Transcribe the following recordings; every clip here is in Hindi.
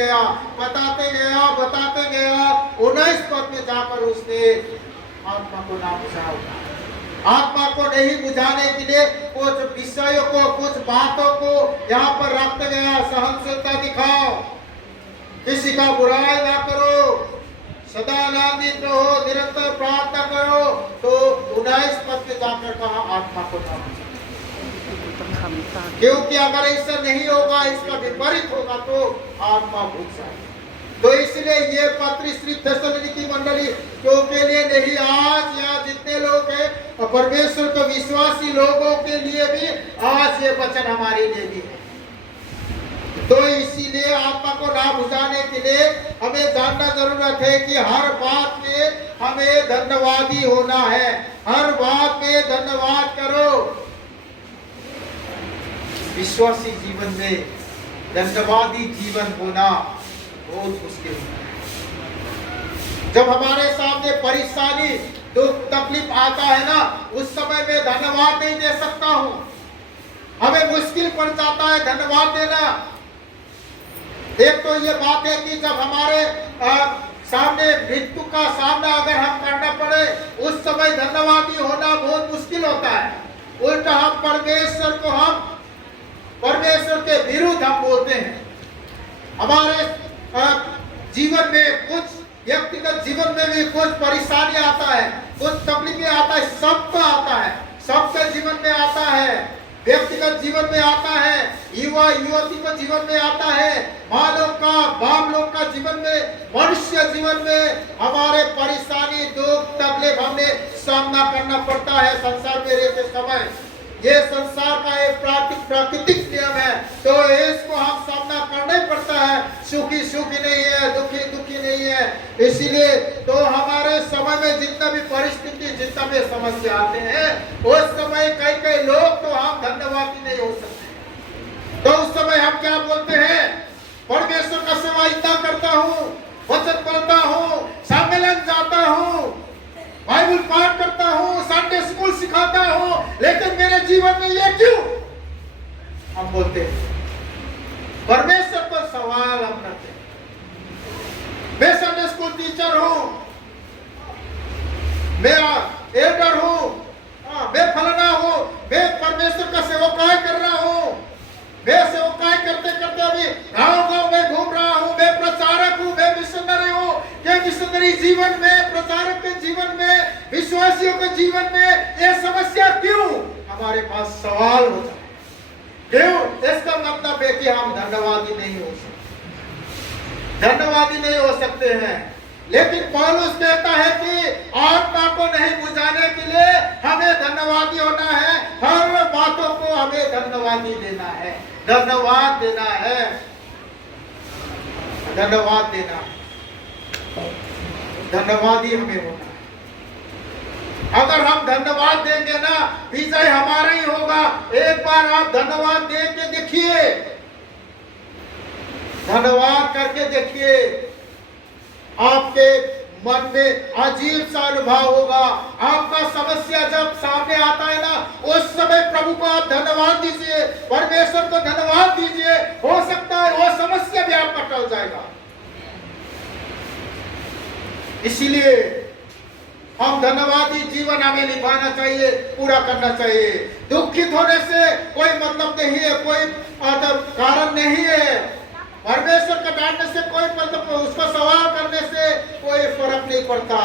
गया, बताते गया। 19 पद में जाकर उसने आत्मा को ना बुझा। आत्मा को नहीं बुझाने के लिए कुछ विषयों को, कुछ बातों को यहाँ पर रखते गया। सहनशीलता दिखाओ, किसी का बुराई ना करो, सदा आनंदित रहो, निरंतर प्रार्थना करो। तो 19 पद में जाकर कहा आत्मा को ना बुझाओ, क्योंकि अगर ऐसा नहीं होगा, इसका विपरीत होगा तो आत्मा बुझ जाएगी। तो इसलिए ये पत्र श्री थेसलोनिकी मंडली के लिए नहीं, आज यहाँ जितने लोग हैं परमेश्वर के विश्वासी लोगों के लिए भी आज ये वचन हमारे लिए भी है। तो इसीलिए आत्मा को ना बुझाने के लिए हमें जानना जरूरत है कि हर बात में हमें धन्यवादी होना है। हर बात में धन्यवाद करो। विश्वासी जीवन में धन्यवादी जीवन होना बहुत मुश्किल है। जब हमारे सामने परेशानी, दुख, तकलीफ आता है ना, उस समय में धन्यवाद नहीं दे सकता हूँ। हमें मुश्किल पड़ जाता है धन्यवाद देना। एक तो ये बात है कि जब हमारे सामने मृत्यु का सामना अगर हम करना पड़े, उस समय धन्यवादी होना बहुत मुश्किल होता है। उल्टा हम परमेश्वर के विरुद्ध हम बोलते हैं। हमारे जीवन में कुछ व्यक्तिगत जीवन में भी कुछ परेशानी आता है, कुछ तकलीफें आता है, सबको आता है, सबके जीवन में आता है। व्यक्तिगत जीवन में आता है, युवा युवती के जीवन में आता है, माँ लोग का, बाप लोग का जीवन में, मनुष्य जीवन में हमारे परेशानी, दुख, तकलीफ हमने सामना करना पड़ता है संसार में रहते समय। ये संसार का एक प्राकृतिक नियम है, तो इसको हम सामना करना ही पड़ता है। सुखी नहीं है, दुखी नहीं है। इसीलिए तो हमारे समय में जितना भी परिस्थिति, जितना भी समस्या आते हैं, उस समय कई लोग तो हम धन्यवादी नहीं हो सकते। तो उस समय हम क्या बोलते हैं? परमेश्वर का सेवा इतना करता हूँ, वचन पढ़ता हूँ, सम्मेलन जाता हूँ, बाइबल पाठ करता हूँ, संडे स्कूल सिखाता हूँ, लेकिन मेरे जीवन में ये क्यों? हम बोलते हैं। परमेश्वर को सवाल हम करते हैं। मैं संडे स्कूल टीचर हूँ, मैं एल्डर हूँ, मैं फलाना हूँ, मैं परमेश्वर का सेवकाई कर रहा हूँ, मैं सेवकाई करते करते अभी गाँव में घूम रहा हूँ, मैं प्रचारक हूँ, मैं मिशनरी हूँ। क्या मिशनरी जीवन में, प्रचारक के जीवन में, विश्वासियों के जीवन में ये समस्या क्यों? हमारे पास सवाल होता है क्यों? इसका मतलब है कि हम धन्यवादी नहीं हो सकते, धन्यवादी नहीं हो सकते हैं। लेकिन पौलुस कहता है कि आत्मा को नहीं बुझाने के लिए हमें धन्यवादी होना है। हर बातों को हमें धन्यवादी देना है, धन्यवाद देना है, धन्यवाद देना है, धन्यवादी हमें होना है। अगर हम धन्यवाद देंगे ना, विजय हमारा ही होगा। एक बार आप धन्यवाद दे के देखिए, धन्यवाद करके देखिए, आपके मन में अजीब सा अनुभव होगा। आपका समस्या जब सामने आता है ना, उस समय प्रभु को आप धन्यवाद दीजिए, परमेश्वर को धन्यवाद दीजिए। हो सकता है वो समस्या भी आपका टल जाएगा। इसीलिए हम धन्यवादी जीवन हमें निभाना चाहिए, पूरा करना चाहिए। दुखित होने से कोई मतलब नहीं है, कोई कारण नहीं है। परमेश्वर का डांटने से कोई मतलब, उसको सवाल करने से कोई फर्क नहीं पड़ता।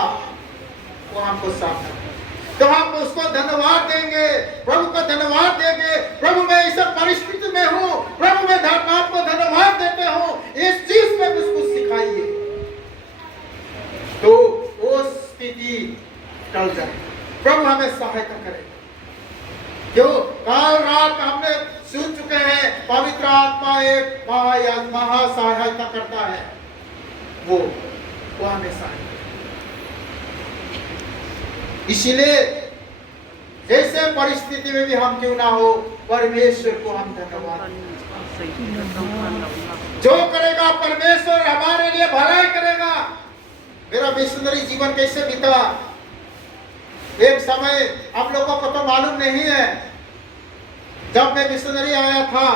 वो हमको सामना, तो हम उसको धन्यवाद देंगे, प्रभु को धन्यवाद देंगे। प्रभु मैं इस परिस्थिति में हूँ, प्रभु मैं आपको धन्यवाद देते हूँ, इस चीज में उसको सिखाइए, तो वो स्थिति टल जाए। प्रभु हमें सहायता करे। क्यों? कल रात हमने सुन चुके हैं, पवित्र आत्मा एक महा सहायता करता है, वो हमें सहायता। इसीलिए जैसे परिस्थिति में भी हम क्यों ना हो, परमेश्वर को हम धन्यवाद। जो करेगा परमेश्वर हमारे लिए भलाई करेगा। मेरा मिशनरी जीवन कैसे बीता, एक समय आप लोगों को तो मालूम नहीं है। जब मैं मिशनरी आया था,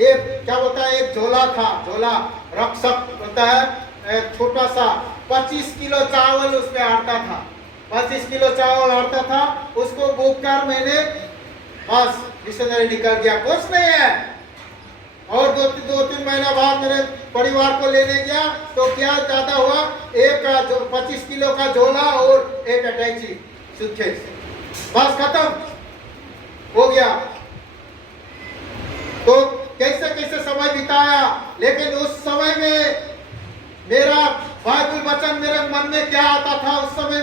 एक क्या बोलता है, एक झोला था, झोला रक्षक होता है, एक छोटा सा 25 किलो चावल उसमें आता था, 25 किलो चावल आता था, उसको भूख कर मैंने बस मिशनरी निकल गया, कुछ नहीं है। और दो तीन महीना बाद मेरे परिवार को लेने गया तो क्या ज्यादा हुआ, एक 25 किलो का झोला और एक अटैची सूटकेस, बस खत्म हो गया। तो कैसे कैसे समय बिताया, लेकिन उस समय में मेरा बाइबल वचन मेरे मन में क्या आता था, उस समय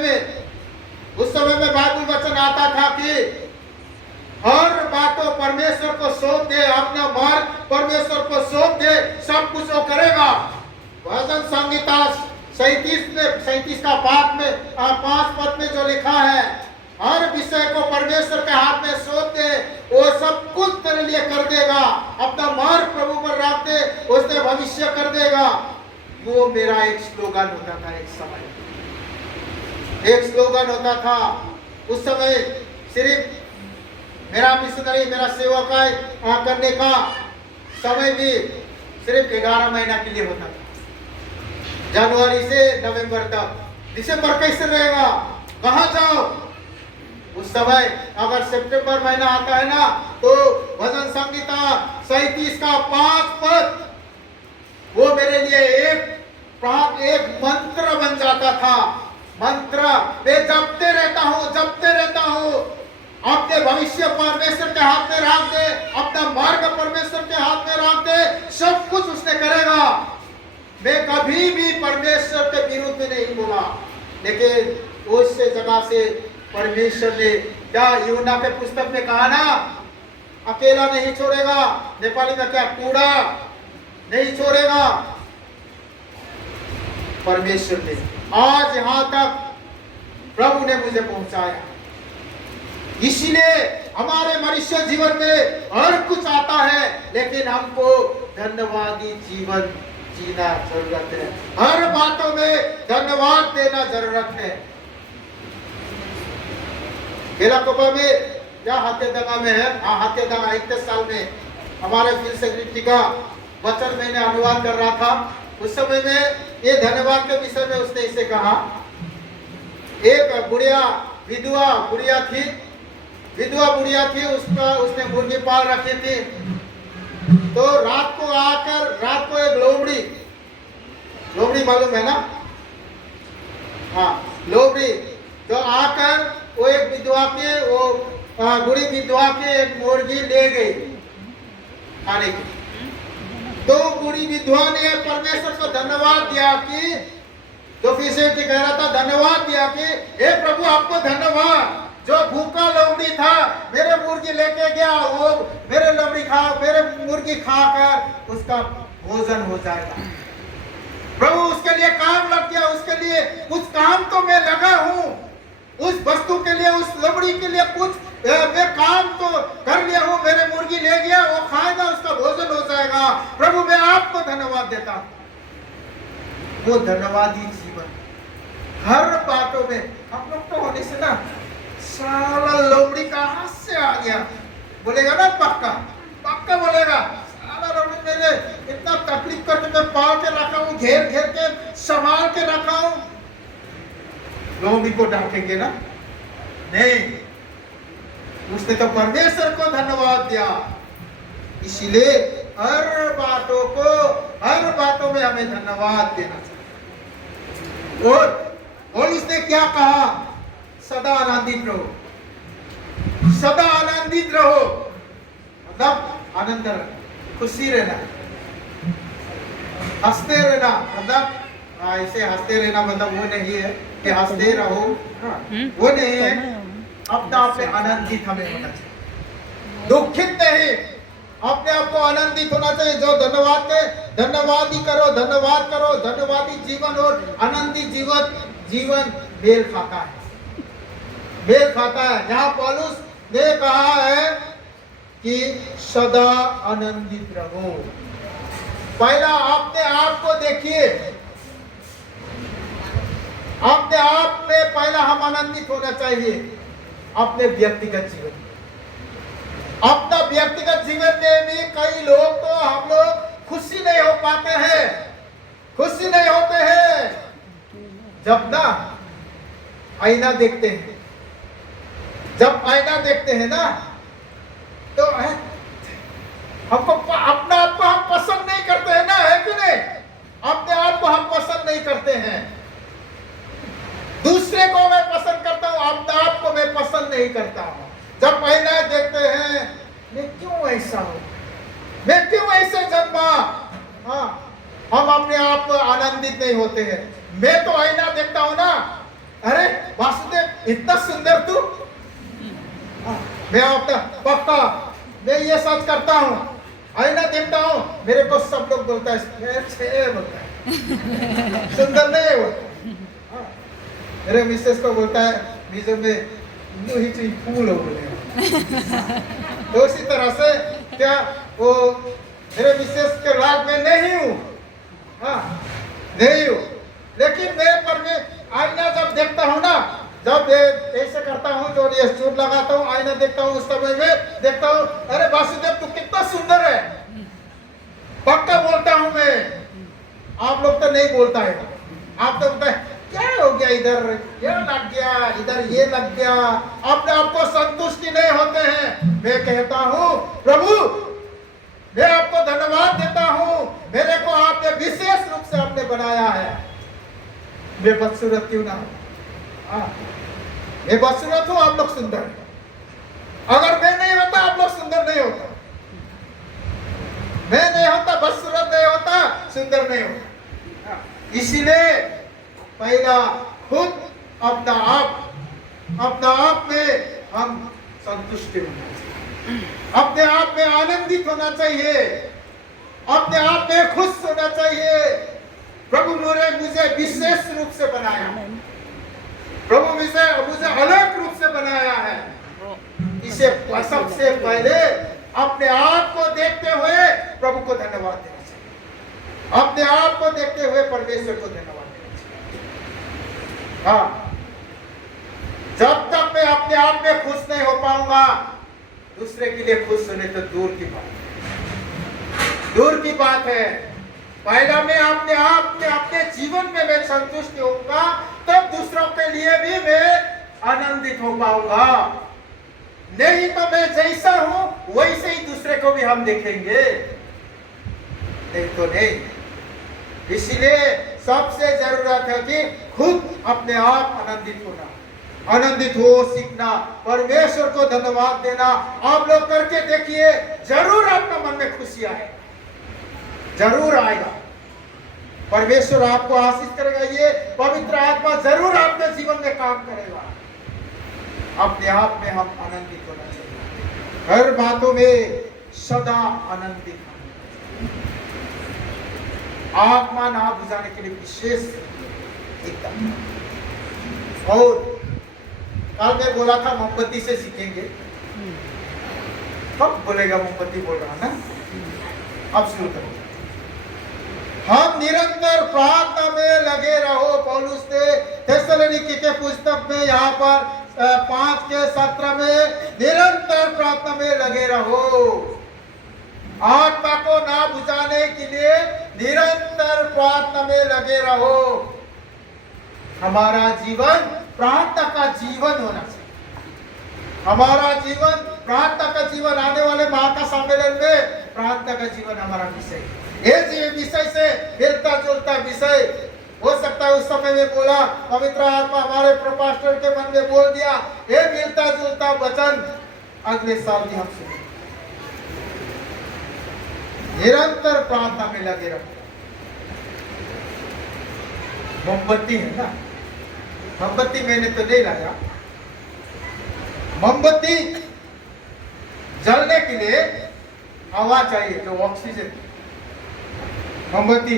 में बाइबल वचन आता था कि हर बातों परमेश्वर को सौंप दे, अपना मार्ग परमेश्वर को सौंप दे, सब कुछ वो करेगा। भजन संहिता 37 का 5 पद में जो लिखा है, हर विषय को परमेश्वर के हाथ में सौंप दे, वो सब कुछ तेरे लिए कर देगा। अपना मार्ग प्रभु पर रख दे, उसने भविष्य कर देगा। वो मेरा एक स्लोगन होता था, एक स्लोगन होता था उस समय। सिर्फ मेरा मिशनरी, मेरा सेवा करने का समय भी सिर्फ 11 महीना के लिए होता था, जनवरी से नवंबर तक। दिसंबर कैसे रहेगा, कहाँ जाओ? उस समय अगर सितंबर महीना आता है ना, तो भजन संहिता 37 का 5 पद वो मेरे लिए एक मंत्र बन जाता था। मंत्र मैं जपते रहता हूँ। अपने भविष्य परमेश्वर के हाथ में रख दे, अपना मार्ग परमेश्वर के हाथ में रख दे, सब कुछ उसने करेगा। मैं कभी भी परमेश्वर के विरुद्ध नहीं बोला, लेकिन उस जगह से परमेश्वर ने क्या यूहन्ना के पुस्तक में कहा ना, अकेला नहीं छोड़ेगा, नेपाली में क्या, कूड़ा नहीं छोड़ेगा। परमेश्वर ने आज यहां तक प्रभु ने मुझे पहुंचाया। इसीलिए हमारे मनुष्य जीवन में हर कुछ आता है, लेकिन हमको धन्यवादी जीवन जीना जरूरत है। हर बातों में धन्यवाद देना जरूरत है। केलाकोपा में या हाथेदंगा में है, हाथेदंगा 21 साल में हमारे फिल्म सेक्रेटरी का वचन मैंने अनुवाद कर रहा था। उस समय में ये धन्यवाद के विषय में उसने इसे कहा। एक विधवा बुढ़िया थी, उसने मुर्गी पाल रखी थी। तो रात को एक लोमड़ी मालूम है ना, हाँ, लोमड़ी तो आकर वो एक बुढ़ी विधवा के एक मुर्गी ले गई खाने की। तो बुढ़ी विधवा ने परमेश्वर को धन्यवाद दिया कि, जो फिर कह रहा था, धन्यवाद दिया कि हे प्रभु आपको धन्यवाद, जो भूखा लोमड़ी था मेरे मुर्गी लेके गया, वो मेरे मुर्गी खाकर उसका भोजन हो जाएगा। प्रभु उसके लिए काम लग गया, उसके लिए कुछ काम तो मैं लगा हूँ, उस वस्तु के लिए, उस लोमड़ी के लिए कुछ मैं काम तो कर लिया हूँ। मेरे मुर्गी ले गया, वो खाएगा, उसका भोजन हो जाएगा। प्रभु मैं आपको धन्यवाद देता हूँ। वो धन्यवादी जीवन हर बातों में। हम लोग तो होने से ना साला लोमड़ी कहाँ से आ गया बोलेगा ना, पक्का बोलेगा, साला लोमड़ी मैंने इतना तकलीफ करके मैं पाल के रखा हूँ, घेर के संभाल के रखा हूँ। लोमड़ी को डांटेंगे ना? नहीं, उसने तो परमेश्वर को धन्यवाद दिया। इसीलिए हर बातों में हमें धन्यवाद देना चाहिए। और उसने क्या कहा, सदा आनंदित रहो, मतलब आनंद रहना, खुशी रहना, हंसते रहना। मतलब ऐसे हंसते रहना मतलब वो नहीं है कि हंसते रहो, वो नहीं है। अपने आप में आनंदित हमें होना चाहिए, दुखित नहीं, अपने आप को आनंदित होना चाहिए। जो धन्यवादी करो, धन्यवादी जीवन और आनंदित जीवन मेल खाता है। यहाँ पौलुस ने कहा है कि सदा आनंदित रहो। पहला अपने आप को देखिए, अपने आप में पहला हम आनंदित होना चाहिए। अपने व्यक्तिगत जीवन में भी कई लोग तो हम लोग खुशी नहीं हो पाते हैं। खुशी नहीं होते हैं जब ना आईना देखते हैं। जब आईना देखते हैं ना तो हमको अपना आप को हम पसंद नहीं करते हैं ना, है कि नहीं? अपने आप को हम पसंद नहीं करते हैं। दूसरे को मैं पसंद करता हूं, अपने आप को मैं पसंद नहीं करता हूं। जब आईना देखते हैं, मैं क्यों ऐसा हूं, मैं क्यों ऐसे जन्मा? हाँ, हम अपने आप को आनंदित नहीं होते हैं। मैं तो आईना देखता हूं ना, अरे वासुदेव इतना सुंदर तू। मैं अपना पक्का मैं ये सच करता हूं, आईना देखता हूं, मेरे को सब लोग बोलता है बोलता है सुंदर नहीं है वो। मेरे मिसेस को बोलता है मिसेस में ही चीज फूल हो बोले। तो इसी तरह से क्या वो मेरे मिसेस के लाग में नहीं हूं, नहीं हूं, लेकिन मैं पर में आईना जब देखता हूं ना, जब ऐसे करता हूं, जो ये चूर लगाता हूं, आईना देखता हूं, उस समय में देखता हूं, अरे वासुदेव तू कितना सुंदर है, पक्का बोलता हूं मैं। आप लोग तो नहीं बोलता है, आप तो बोलता है क्या हो गया, इधर क्या लग गया, इधर ये लग गया, अपने आप को संतुष्टि नहीं होते हैं। मैं कहता हूं प्रभु मैं आपको धन्यवाद देता हूं, मेरे को आपने विशेष रूप से आपने बनाया है। मैं बदसूरत क्यों ना हूं, मैं बदसूरत हूं, आप लोग सुंदर हैं। अगर मैं नहीं होता आप लोग सुंदर नहीं होता, मैं नहीं होता बदसूरत नहीं होता, सुंदर नहीं होता। इसीलिए पहला खुद अपना आप में हम संतुष्ट होना चाहिए, अपने आप में आनंदित होना चाहिए, अपने आप में खुश होना चाहिए। प्रभु ने मुझे विशेष रूप से बनाया, प्रभु मुझे अलग रूप से बनाया है। इसे सबसे पहले अपने आप को देखते हुए प्रभु को धन्यवाद देना चाहिए, अपने आप को देखते हुए परमेश्वर को धन्यवाद देना चाहिए। हाँ, जब तक मैं अपने आप में खुश नहीं हो पाऊंगा, दूसरे के लिए खुश होने तो दूर की बात है। पहला मैं अपने आप में अपने जीवन में मैं संतुष्ट होऊंगा, तब दूसरों के लिए भी मैं आनंदित हो पाऊंगा। नहीं तो मैं जैसा हूं वैसे ही दूसरे को भी हम देखेंगे, नहीं तो नहीं। इसलिए सबसे जरूरत है कि खुद अपने आप आनंदित हो सीखना, परमेश्वर को धन्यवाद देना। आप लोग करके देखिए, जरूर आपका मन में खुशी आएगा, जरूर आएगा। परमेश्वर आपको आशीष करेगा, ये पवित्र आत्मा जरूर आपके जीवन में काम करेगा। अपने आप में हम आनंदित होना चाहिए, हर बातों में सदा आनंदित, आत्मा ना बुझाने के लिए विशेष एकदम। और कल मैं बोला था मोमबत्ती से सीखेंगे, कब बोलेगा मोमबत्ती बोल रहा ना, अब शुरू करो। हम निरंतर प्रार्थना में लगे रहो। पौलुस ने थेसलोनिकी के पुस्तक में यहाँ पर 5:17 में निरंतर प्रार्थना में लगे रहो। आत्मा को ना बुझाने के लिए निरंतर प्रार्थना में लगे रहो। हमारा जीवन प्रार्थना का जीवन होना चाहिए, हमारा जीवन प्रार्थना का जीवन। आने वाले महाका सम्मेलन में प्रार्थना का जीवन हमारा विषय है। ये विषय से मिलता जुलता विषय हो सकता है। उस समय में बोला, पवित्र आत्मा हमारे प्रोपास्टर के मन में बोल दिया, ये मिलता जुलता वचन अगले साल भी हम सुनेंगे। निरंतर प्रार्थना में लगे रहो। मोमबत्ती है ना, मोमबत्ती मैंने तो नहीं लाया। मोमबत्ती जलने के लिए हवा चाहिए, जो ऑक्सीजन। मोमबत्ती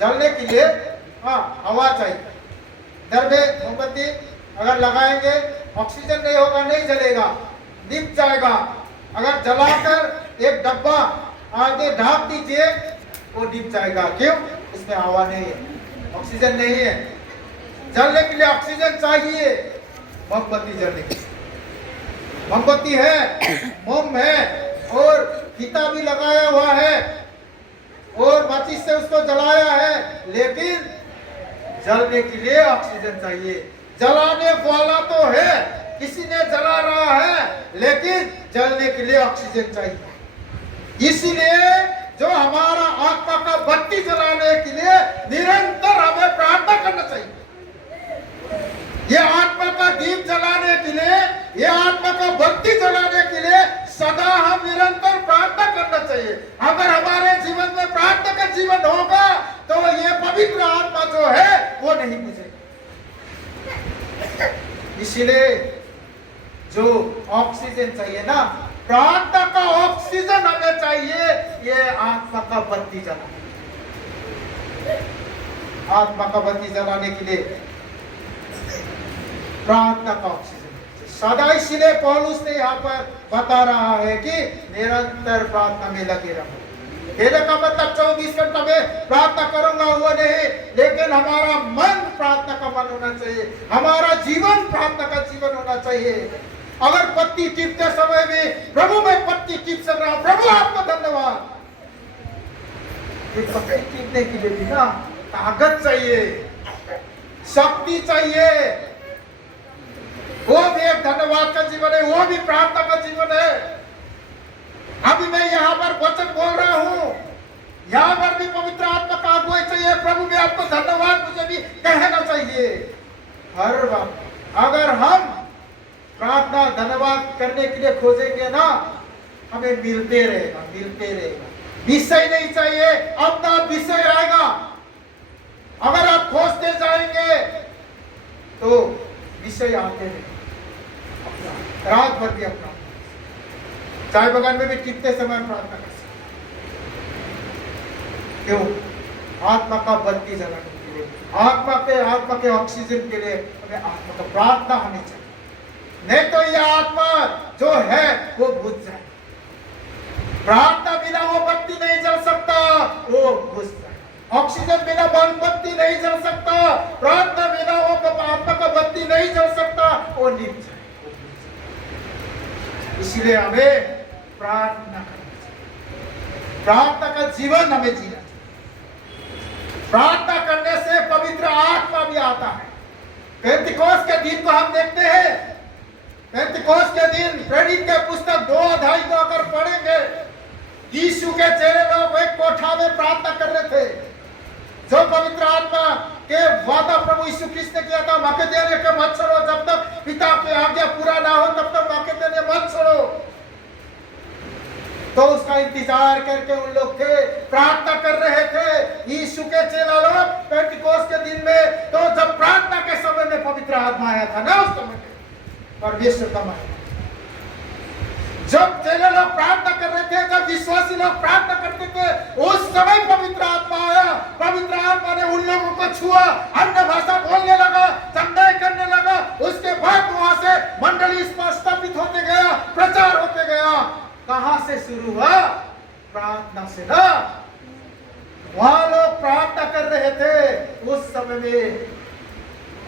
जलने के लिए हवा चाहिए। इधर में मोमबत्ती अगर लगाएंगे, ऑक्सीजन नहीं होगा, नहीं जलेगा, निभ जाएगा। अगर जलाकर एक डब्बा आगे ढाक दीजिए, वो निभ जाएगा। क्यों? उसमें हवा नहीं है, ऑक्सीजन नहीं है। जलने के लिए ऑक्सीजन चाहिए। मोमबत्ती जलने के लिए मोमबत्ती है, मोम है, और फीता भी लगाया हुआ है। और माचिस से उसको जलाया है, लेकिन जलने के लिए ऑक्सीजन चाहिए। जलाने वाला तो है, किसी ने जला रहा है, लेकिन जलने के लिए ऑक्सीजन चाहिए। इसीलिए जो हमारा आत्मा का बत्ती जलाने के लिए निरंतर हमें प्रार्थना करना चाहिए। ये आत्मा का दीप जलाने के लिए, ये आत्मा का बत्ती जलाने के लिए सदा हम निरंतर प्रार्थना करना चाहिए। अगर हमारे जीवन में प्रार्थना का जीवन होगा तो ये पवित्र आत्मा जो है वो नहीं बुझेगा। इसीलिए जो ऑक्सीजन चाहिए ना, प्रार्थना का ऑक्सीजन हमें चाहिए, ये आत्मा का बत्ती जलाने, आत्मा का बत्ती जलाने के लिए प्रार्थना का ऑक्सीजन सदा। इसलिए पौलुस ने यहाँ पर बता रहा है कि निरंतर प्रार्थना में लगे रहो। कहने का मतलब 24 घंटा में प्रार्थना करूंगा वो नहीं, लेकिन हमारा मन प्रार्थना का मन होना चाहिए, हमारा जीवन प्रार्थना का जीवन होना चाहिए। अगर पत्ती टिपते समय में प्रभु मैं पत्ती टिप सक रहा हूं, प्रभु आपको धन्यवाद। ये पत्ती टिपने के लिए भी ना ताकत चाहिए, शक्ति चाहिए। वो भी एक धन्यवाद का जीवन है, वो भी प्रार्थना का जीवन है। अभी मैं यहाँ पर वचन बोल रहा हूँ, यहाँ पर भी पवित्र आत्मा का अगुवाई चाहिए। प्रभु मैं आपको धन्यवाद मुझे भी कहना चाहिए हर वक्त। अगर हम प्रार्थना धन्यवाद करने के लिए खोजेंगे ना, हमें मिलते रहेगा, मिलते रहेगा। विषय नहीं चाहिए, अपना विषय आएगा। अगर आप खोजते जाएंगे तो विषय आते रहेंगे। रात भर भी अपना चाय बगान में भी टिकते समय प्रार्थना कर सकते। क्यों? आत्मा का बत्ती जलाने के लिए, आत्मा के ऑक्सीजन के लिए हमें आत्मा का प्रार्थना होनी चाहिए। नहीं तो यह आत्मा जो है वो बुझ जाए। प्रार्थना बिना वो बत्ती नहीं जल सकता, वो बुझ जाए। ऑक्सीजन बिना बत्ती नहीं जल सकता, प्रार्थना बिना वो आत्मा का बत्ती नहीं जल सकता, वो निभ जाए। इसलिए हमें प्रार्थना करना चाहिए, प्रार्थना का जीवन हमें जीना चाहिए। प्रार्थना करने से पवित्र आत्मा भी आता है। पेंतिकोस्त के दिन को हम देखते हैं। पेंतिकोस्त के दिन प्रेरित के पुस्तक 2 अध्याय को अगर पढ़ेंगे, यीशु के चेले लोग एक कोठा में प्रार्थना कर रहे थे। जो पवित्र आत्मा के वादा प्रभु यीशु ख्रिस्त ने किया था, मकेदोनिया के मत छोड़ो, जब तक पिता की आज्ञा पूरा ना हो तब तक मकेदोनिया मत छोड़ो। तो उसका इंतजार करके उन लोग थे, प्रार्थना कर रहे थे। यीशु के चेला लोग पेंतिकोस्त के दिन में, तो जब प्रार्थना के समय में पवित्र आत्मा आया था ना, उस समय परमेश्वर का मन, जब चेले लोग प्रार्थना कर रहे थे, जब विश्वासी लोग प्रार्थना करते थे, उस समय पवित्र आत्मा आया। पवित्र आत्मा ने उन लोगों को छुआ, अन्य भाषा बोलने लगा, संदेह करने लगा। उसके बाद वहां से मंडली स्थापित होते गया, प्रचार होते गया। कहां से शुरू हुआ? प्रार्थना से ना। वहां लोग प्रार्थना कर रहे थे, उस समय में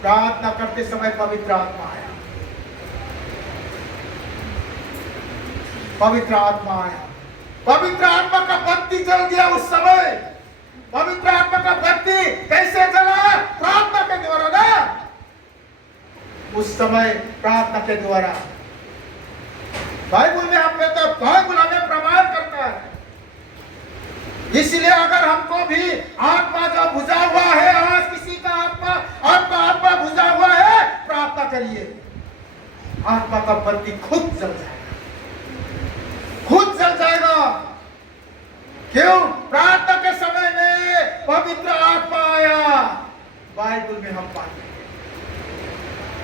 प्रार्थना करते समय पवित्र आत्मा आया। पवित्र आत्मा आया, पवित्र आत्मा का बत्ती जल गया उस समय। पवित्र आत्मा का बत्ती कैसे जला? प्रार्थना के द्वारा ना। उस समय प्रार्थना के द्वारा। बाइबल में हम कहते हैं, बाइबल हमें प्रमाण करता है। इसलिए अगर हमको भी आत्मा जो बुझा हुआ है, आज किसी का आत्मा, आपका आत्मा बुझा हुआ है, प्रार्थना करिए, आत्मा का बत्ती खुद जल जाएगा, खुद जल जाएगा। क्यों? प्रार्थना के समय में पवित्र आत्मा आया। बाइबल में हम पाते हैं।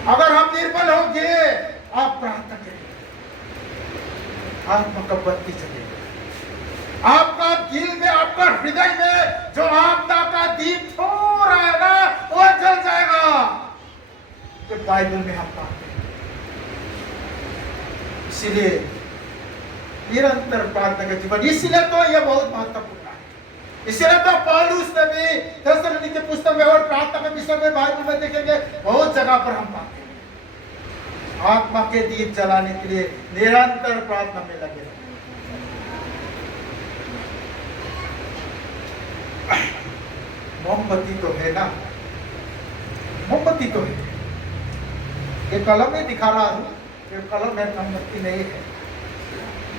अगर हम निर्बल होंगे, आप प्रार्थना करें, आत्मा का बत्ती जलेगा। आपका दिल में, आपका हृदय में जो आत्मा का दीप हो रहा है ना, वो जल जाएगा। ये बाइबल में हम पाते हैं। इसलिए निरंतर प्रार्थना का जीवन, इसलिए तो यह बहुत महत्वपूर्ण है। इसलिए तो पौलुस ने भी थिस्सलुनीके के पुस्तक में और प्रार्थना के विषय में बाइबल में देखेंगे, बहुत जगह पर हम पाते हैं आत्मा के दीप जलाने के लिए निरंतर प्रार्थना में लगे रहो। मोमबत्ती तो है ना, मोमबत्ती तो है। ये कलम में दिखा रहा हूं, ये कलम है, मोमबत्ती नहीं है।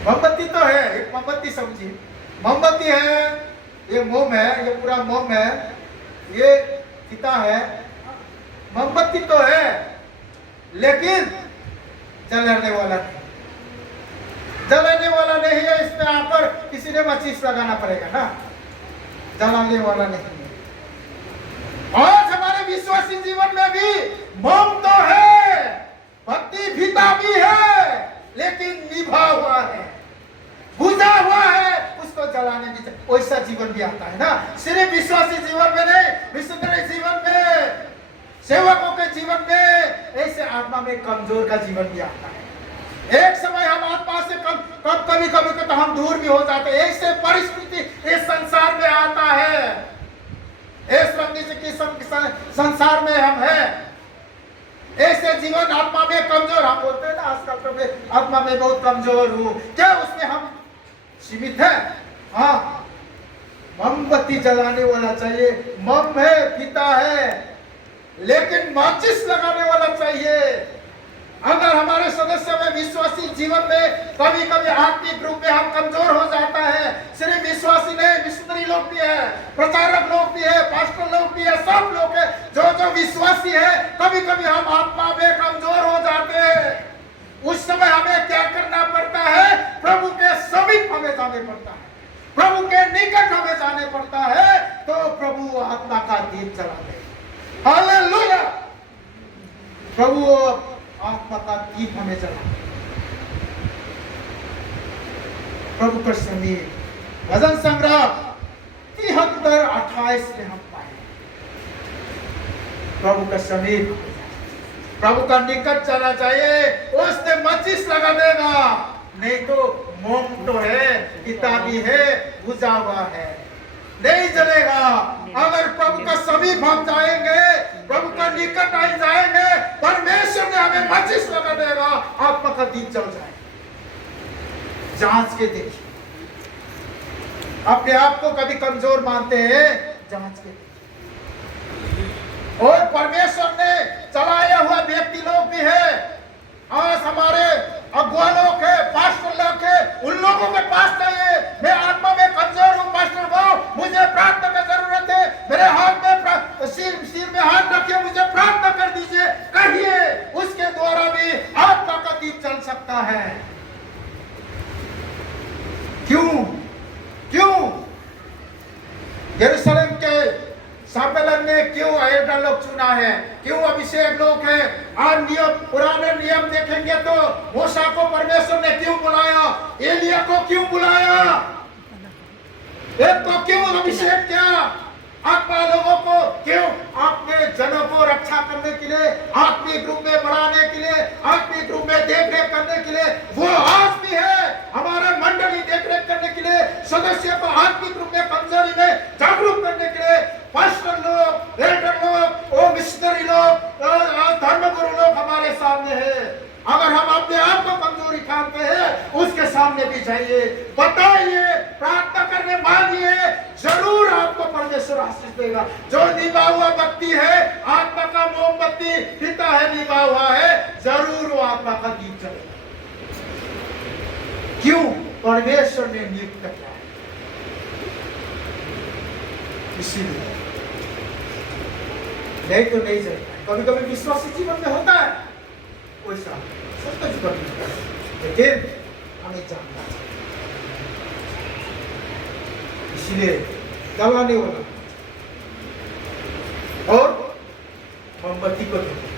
मोमबत्ती तो है, एक मोमबत्ती समझिए, मोमबत्ती है, ये मोम है, ये पूरा मोम है, ये फीता है, मोमबत्ती तो है, लेकिन जलाने वाला नहीं, जलाने वाला नहीं है। इसमें आकर किसी ने माचिस लगाना पड़ेगा ना, जलाने वाला नहीं है। आज हमारे विश्वासी जीवन में भी मोम तो है, बत्ती फीता भी है, लेकिन निभा हुआ है, बुझा हुआ है, उसको जलाने की वैसा जीवन भी आता है ना। सिर्फ विश्वासी जीवन में नहीं, मिशनरी जीवन में, सेवकों के जीवन में, ऐसे आत्मा में कमजोर का जीवन भी आता है। एक समय हम आत्मा से कभी कभी तो हम दूर भी हो जाते हैं। ऐसे परिस्थिति इस संसार में आता है, इस संसार में हम हैं। ऐसे जीवन आत्मा में कमजोर, हम बोलते हैं ना आजकल तो मैं आत्मा में बहुत कमजोर हूँ, क्या उसमें हम सीमित है? हाँ, मोमबत्ती जलाने वाला चाहिए, मोम है, फीता है, लेकिन माचिस लगाने वाला चाहिए। अगर हमारे सदस्य में विश्वासी जीवन में कभी कभी आत्मिक रूप में हम कमजोर हो जाता है, सिर्फ विश्वासी नहीं, मिशनरी लोग भी है, प्रचारक लोग भी है, पास्टर लोग भी है, सब लोग है, जो विश्वासी है, कभी कभी हम आत्मा में कमजोर हो जाते हैं। उस समय हमें क्या करना पड़ता है? प्रभु के समीप हमें जाने पड़ता है, प्रभु के निकट हमें जाने पड़ता है, तो प्रभु आत्मा का दीप जला दे। हालेलुया! प्रभु आत्मा का दीप हमें जला। प्रभु का समीप, भजन संग्रह 73:28 में हम पाए, प्रभु का समीप, प्रभु का निकट चला चाहिए, उसने माचिस लगा देगा। नहीं तो मोम तो है, फीता भी है, बुझा हुआ है, नहीं जलेगा। अगर प्रभु का समीप हम जाएंगे, प्रभु का निकट आ जाएंगे, परमेश्वर ने हमें माचिस लगा देगा, आत्मा का दीप जल जाएगा। जांच के देखिए, अपने आप को कभी कमजोर मानते हैं, जांच के देखिए। और परमेश्वर ने चलाया हुआ व्यक्ति लोग भी है, आज हमारे अगुआ लोग है, पास्टर लोग है, उन लोगों के पास चाहिए। मैं आत्मा में कमजोर हूँ पास्टर भाव, मुझे प्रार्थना की जरूरत है, मेरे हाथ में सिर में हाथ रखिए, मुझे प्रार्थना कर दीजिए, कहिए, उसके द्वारा भी आत्मा का दीप चल सकता है। क्यों यरूशलेम के सम्मेलन में क्यों एल्डर लोग चुना है, क्यों अभिषेक लोग है? आज नियम, पुराने नियम देखेंगे तो मूसा को परमेश्वर ने क्यों बुलाया, एलिया को क्यों बुलाया, एक को क्यों अभिषेक किया, आत्मा लोगों को क्यों? अपने जनों को रक्षा करने के लिए, आत्मिक रूप में बढ़ाने के लिए, आत्मिक रूप में देखरेख करने के लिए। वो आज भी है, हमारा मंडली देखरेख करने के लिए, सदस्य को आत्मिक रूप में कमजोरी में जागरूक करने के लिए, पास्टर लोग, एल्डर लोग, वो मिशनरी लोग, धर्मगुरु लोग हमारे सामने है। अगर हम अपने आप को कमजोरी ठानते हैं, उसके सामने भी जाइए, बताइए, प्रार्थना करने मांगिए, जरूर आपको परमेश्वर आशीष देगा। जो निभा हुआ बत्ती है, आत्मा का मोमबत्ती फीता है, निभा हुआ है, जरूर वो आत्मा का दीप जलेगा। क्यों? परमेश्वर ने नियुक्त किया है, इसीलिए। नहीं तो नहीं जलेगा। कभी कभी विश्वासी जीवन में होता है वैसा, सत्य जीवन में, लेकिन हमें जानना चाहिए, इसलिए जलाने वाला। और मोमबत्ती को देखो,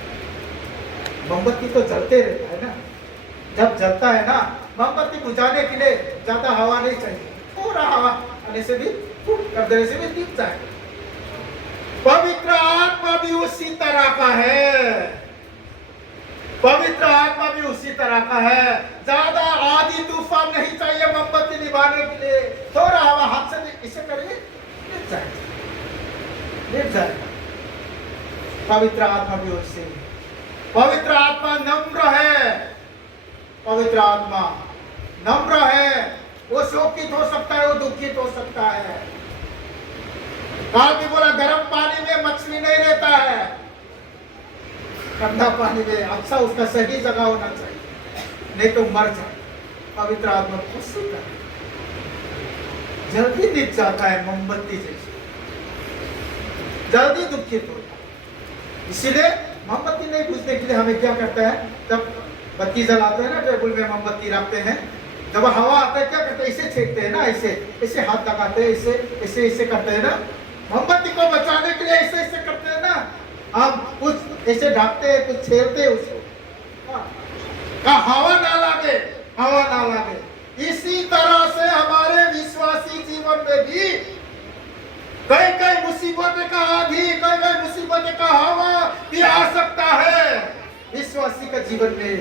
मोमबत्ती तो जलते रहता है ना, जब जलता है ना, मोमबत्ती बुझाने के लिए ज्यादा हवा नहीं चाहिए, थोड़ा हवा आने से भी, कर देने से भी दीप जाएगा। पवित्र आत्मा भी उसी तरह का है, पवित्र आत्मा भी उसी तरह का है। ज्यादा आधी तूफान नहीं चाहिए मोमबत्ती निभाने के लिए, थोड़ा हवा हाथ से इसे करिए, निभ जाएगा। पवित्र आत्मा भी उससे, पवित्र आत्मा नम्र है, पवित्र आत्मा नम्र है, वो शोकित हो सकता है, वो दुखित हो सकता है, भी बोला गर्म पानी में मछली नहीं रहता है, ठंडा पानी में अच्छा उसका सही जगह होना चाहिए, नहीं तो मर जाए। पवित्र आत्मा खुश होता है, जल्दी दिख जाता है, मोमबत्ती जैसे जल्दी दुखित होता है। इसीलिए मोमबत्ती नहीं बुझने के लिए हमें क्या करता है, जब बत्ती जलाते हैं ना, टेबल में मोमबत्ती रखते हैं, जब हवा आता है क्या करते हैं, इसे छेकते हैं ना, ऐसे हाथ लगाते हैं, ऐसे करते हैं ना, मोमबत्ती को बचाने के लिए ऐसे करते हैं ना, हम कुछ ऐसे ढकते हैं, कुछ छेड़ते हैं उसको, हवा ना लागे। इसी तरह से हमारे विश्वासी जीवन में भी कई मुसीबतें का आंधी, कई मुसीबतें का हवा भी आ सकता है विश्वासी का जीवन में,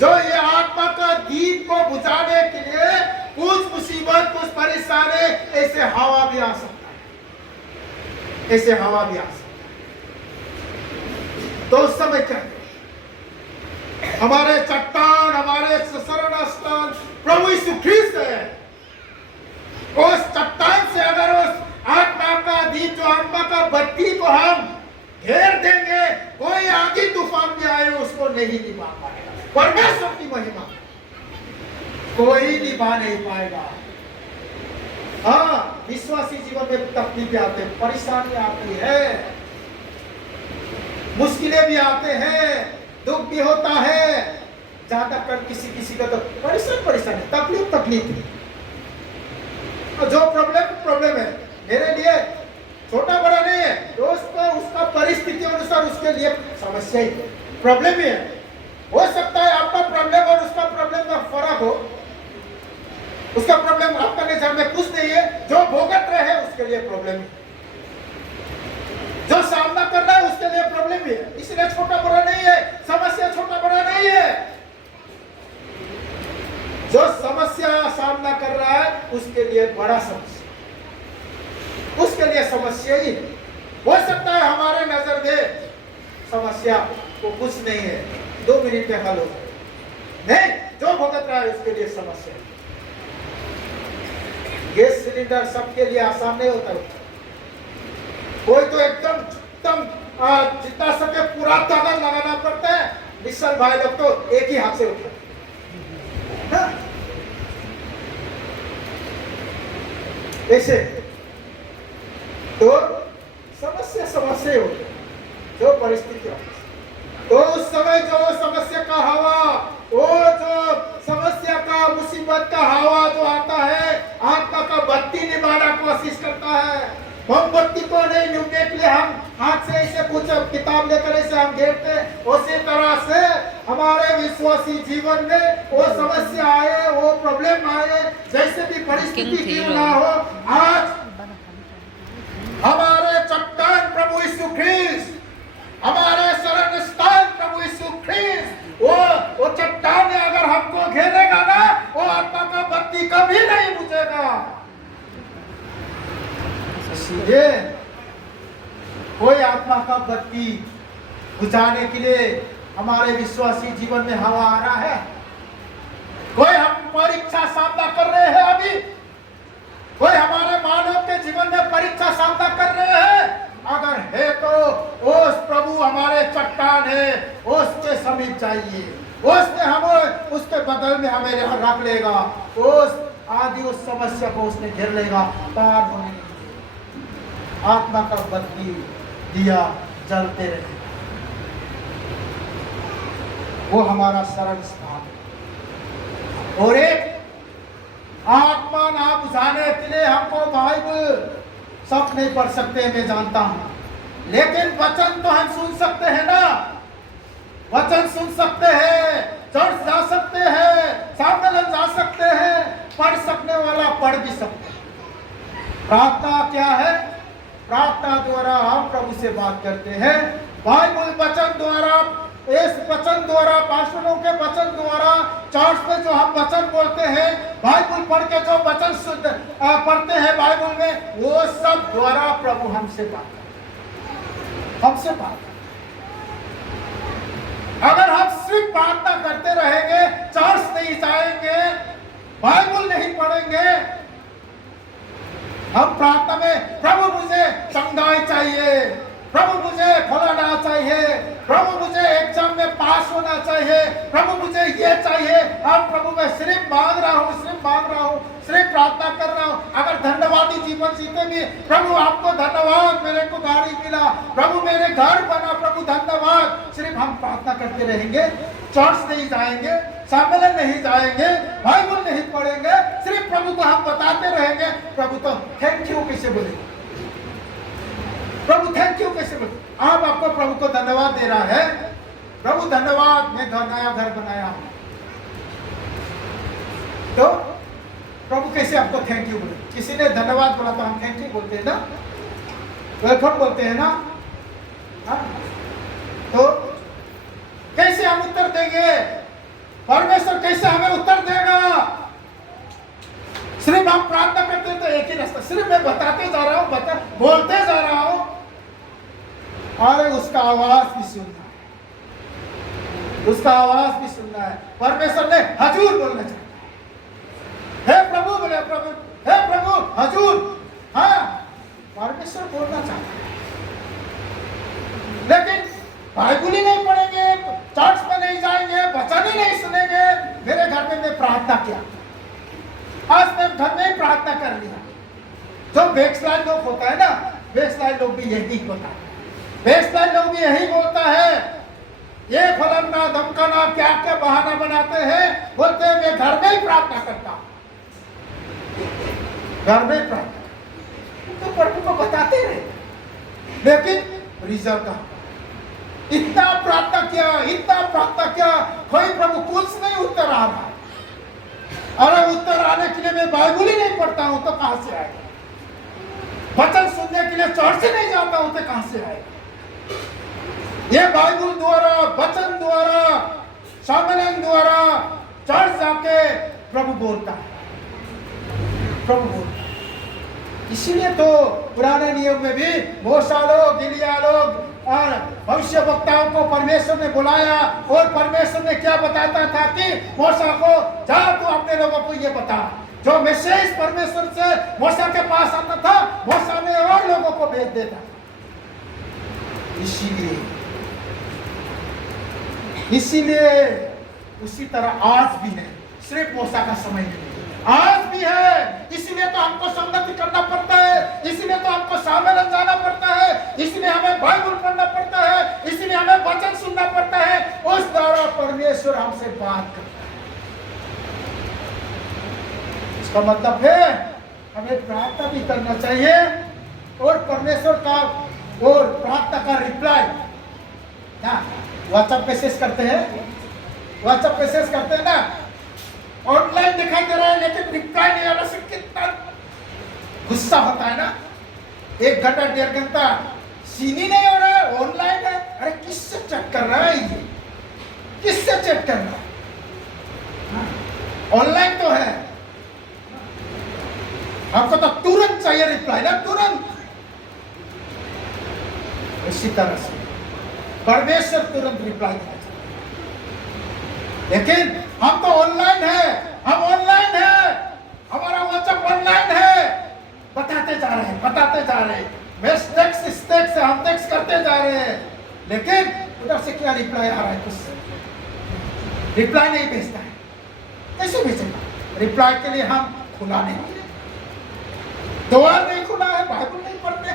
जो ये आत्मा का दीप को बुझाने के लिए कुछ मुसीबत, कुछ परेशानी, ऐसे हवा भी आ सकता है, ऐसे हवा भी आ सकता है। तो उस समय क्या हमारे चट्टान, हमारे शरण स्थान प्रभु यीशु ख्रीस्त है। उस चट्टान से अगर उस आत्मा का दीप, जो आत्मा का बत्ती को हम घेर देंगे, कोई आगे तूफान भी आए उसको नहीं निभा पाएगा। परमेश्वर की महिमा कोई निभा नहीं पाएगा। हाँ, विश्वासी जीवन में तकलीफें आते हैं, परेशानी आती है, मुश्किलें भी आते हैं, दुख भी होता है, ज्यादातर किसी का तो परेशान तकलीफ जो प्रॉब्लम है, मेरे लिए छोटा बड़ा नहीं है, दोस्त उसका परिस्थिति अनुसार उसके लिए समस्या ही प्रॉब्लम ही है। हो सकता है आपका प्रॉब्लम और उसका प्रॉब्लम में फर्क हो, उसका प्रॉब्लम आपका नजर में कुछ नहीं है, जो भोगत रहे हैं उसके लिए प्रॉब्लम है, जो सामना कर रहा है उसके लिए प्रॉब्लम है। इसलिए छोटा बड़ा नहीं है, समस्या छोटा बड़ा नहीं है। जो समस्या सामना कर रहा है उसके लिए बड़ा समस्या, उसके लिए समस्या ही हो सकता है। हमारे नजर में समस्या को कुछ नहीं है, 2 मिनट में हल हो नहीं, जो भुगत रहा है उसके लिए समस्या। गैस सिलेंडर सबके लिए आसान नहीं होता है, कोई तो एकदम जितना सके पूरा ताकत लगाना पड़ता है। मिसल भाई लोग तो एक ही हाथ से उठे, ऐसे तो समस्या हो, जो परिस्थिति हो, तो उस समय जो समस्या का हवा, वो जो समस्या का, मुसीबत का हवा जो आता है, आत्मा का बत्ती निभाना कोशिश करता है। मोमबत्ती को नहीं निभाने के लिए हम हाथ से ऐसे कुछ किताब लेकर ऐसे हम घेरते, उसी तरह से हमारे विश्वासी जीवन में वो समस्या आए, वो प्रॉब्लम आए, जैसे भी परिस्थिति क्यों ना हो, आज हमारे चट्टान प्रभु यीशु ख्रीस्त, हमारे शरण स्थान प्रभु यीशु ख्रीस्त, वो चट्टान ने अगर हमको घेरेगा ना, वो आत्मा का बत्ती कभी नहीं बुझेगा। इसलिए कोई आत्मा का बत्ती बुझाने के लिए हमारे विश्वासी जीवन में हवा आ रहा है, कोई हम परीक्षा सामना कर रहे हैं, अभी कोई हमारे मानव के जीवन में परीक्षा सामना कर रहे हैं, अगर है तो उस प्रभु हमारे चट्टान है, उसके समीप जाइए, उसने हमें उसके बदल में हमें रख लेगा, उस आदि उस समस्या को उसने घेर लेगा, पार होने नहीं। आत्मा का बत्ती दिया जलते रहे, वो हमारा शरण स्थान। और एक आत्मा ना बुझाने के लिए हमको बाइबल सब नहीं पढ़ सकते, मैं जानता हूं, लेकिन वचन तो हम सुन सकते हैं ना, वचन सुन सकते हैं, चर्च जा सकते हैं, सम्मेलन जा सकते हैं, पढ़ सकने वाला पढ़ भी सकते हैं। प्रार्थना क्या है? प्रार्थना द्वारा हम प्रभु से बात करते हैं, बाइबल वचन द्वारा, इस वचन द्वारा, पास्टरों के वचन द्वारा, चर्च में जो हम वचन बोलते हैं, बाइबल पढ़ के जो वचन पढ़ते हैं बाइबल में, वो सब द्वारा प्रभु हमसे बात अगर हम सिर्फ प्रार्थना करते रहेंगे, चर्च नहीं जाएंगे, बाइबल नहीं पढ़ेंगे, हम प्रार्थना में प्रभु मुझे चंगाई चाहिए, प्रभु मुझे फलाना चाहिए, प्रभु मुझे एग्जाम में पास होना चाहिए, प्रभु मुझे ये चाहिए। अब प्रभु मैं सिर्फ मांग रहा हूँ, सिर्फ प्रार्थना कर रहा हूँ। अगर धन्यवादी जीवन जीते भी, प्रभु आपको धन्यवाद, मेरे को गाड़ी मिला, प्रभु मेरे घर बना, प्रभु धन्यवाद। सिर्फ हम प्रार्थना करते रहेंगे, चर्च नहीं जाएंगे, सम्मेलन नहीं जाएंगे, बाइबल नहीं पढ़ेंगे, सिर्फ प्रभु को हम बताते रहेंगे, प्रभु तो थैंक यू कैसे बोलेंगे? प्रभु थैंक यू कैसे बोले? आप आपको प्रभु को धन्यवाद दे रहा है, प्रभु धन्यवाद, मैं नया घर बनाया हूं, तो प्रभु कैसे आपको थैंक यू बोले? किसी ने धन्यवाद बोला तो हम थैंक यू बोलते हैं ना, वेलकम बोलते हैं ना, तो कैसे हम उत्तर देंगे? परमेश्वर कैसे हमें उत्तर देगा? सिर्फ हम प्रार्थना करते हैं तो एक ही रास्ता, सिर्फ मैं बताते जा रहा हूं, बोलते जा रहा हूं, और उसका आवाज भी सुनना है, उसका आवाज भी सुनना है। परमेश्वर ने हजूर बोलना चाहिए, हे प्रभु बोले, प्रभु हे प्रभु हजूर, हाँ परमेश्वर बोलना चाहता है। लेकिन बाइबल ही नहीं पढ़ेंगे, चर्च में नहीं जाएंगे, वचन ही नहीं सुनेंगे। मेरे घर में मैं प्रार्थना किया, आज मैं घर में ही प्रार्थना कर लिया। जो बैकस्लाइड लोग होता है ना, बैकस्लाइड लोग भी यही होता है, बैकस्लाइड लोग भी यही बोलता है, ये फलाना धमकाना क्या क्या बहाना बनाते हैं, बोलते हैं मैं घर में ही प्रार्थना करता हूं, घर में ही प्रार्थना, तो प्रभु को बताते रहे। लेकिन रिजल्ट का इतना प्रार्थना किया, इतना प्रार्थना किया, कोई प्रभु कुछ नहीं उत्तर आ रहा। अरे उत्तर आने के लिए मैं बाइबल ही नहीं पढ़ता हूं तो कहां से आएगा? वचन सुनने के लिए चर्च नहीं जाता हूं तो कहां से आएगा? ये बाइबल द्वारा, वचन द्वारा, सम्मेलन द्वारा, चर्च जाके प्रभु बोलता है, प्रभु बोलता है। इसीलिए तो पुराने नियम में भी मूसा लोग, एलिया लोग और भविष्य वक्ताओं को परमेश्वर ने बुलाया, और परमेश्वर ने क्या बताता था कि मूसा को जा तू अपने लोगों को ये बता। जो मैसेज परमेश्वर से मूसा के पास आता था, मूसा ने और लोगों को भेज देता। इसीलिए उसी तरह आज भी है, सिर्फ मूसा का समय नहीं, आज भी है। इसीलिए तो हमको संगति करना पड़ता है, इसीलिए तो हमको सम्मेलन जाना पड़ता है, इसलिए हमें बाइबल पढ़ना पड़ता है, इसलिए हमें वचन सुनना पड़ता है। उस द्वारा परमेश्वर हमसे बात करता है। इसका मतलब है हमें प्रार्थना भी करना चाहिए, और परमेश्वर का और प्रार्थना का रिप्लाई ना व्हाट्सएप मैसेज करते हैं, व्हाट्सएप मैसेज करते हैं ना, ऑनलाइन दिखाई दे रहा है लेकिन रिप्लाई नहीं आ रहा, से कितना गुस्सा होता है ना। 1 घंटा 1.5 घंटा सीन ही नहीं हो रहा है, ऑनलाइन है, अरे किससे चेक कर रहा है ये, किससे चेक कर रहा है? ऑनलाइन तो है, आपको तो तुरंत चाहिए रिप्लाई ना, तुरंत। इसी तरह से परमेश्वर तुरंत रिप्लाई देना चाहिए। लेकिन हम तो ऑनलाइन है, हम ऑनलाइन है, हमारा व्हाट्सएप ऑनलाइन है, बताते जा रहे हैं, बताते जा रहे हैं, टेक्स्ट इस टेक्स्ट से हम टेक्स्ट करते जा रहे हैं, लेकिन उधर से क्या रिप्लाई आ रहा है? कुछ रिप्लाई नहीं भेजता है। कैसे भेजेगा? रिप्लाई के लिए हम खुला नहीं, द्वार नहीं खुला है, बाइबल नहीं पढ़ते,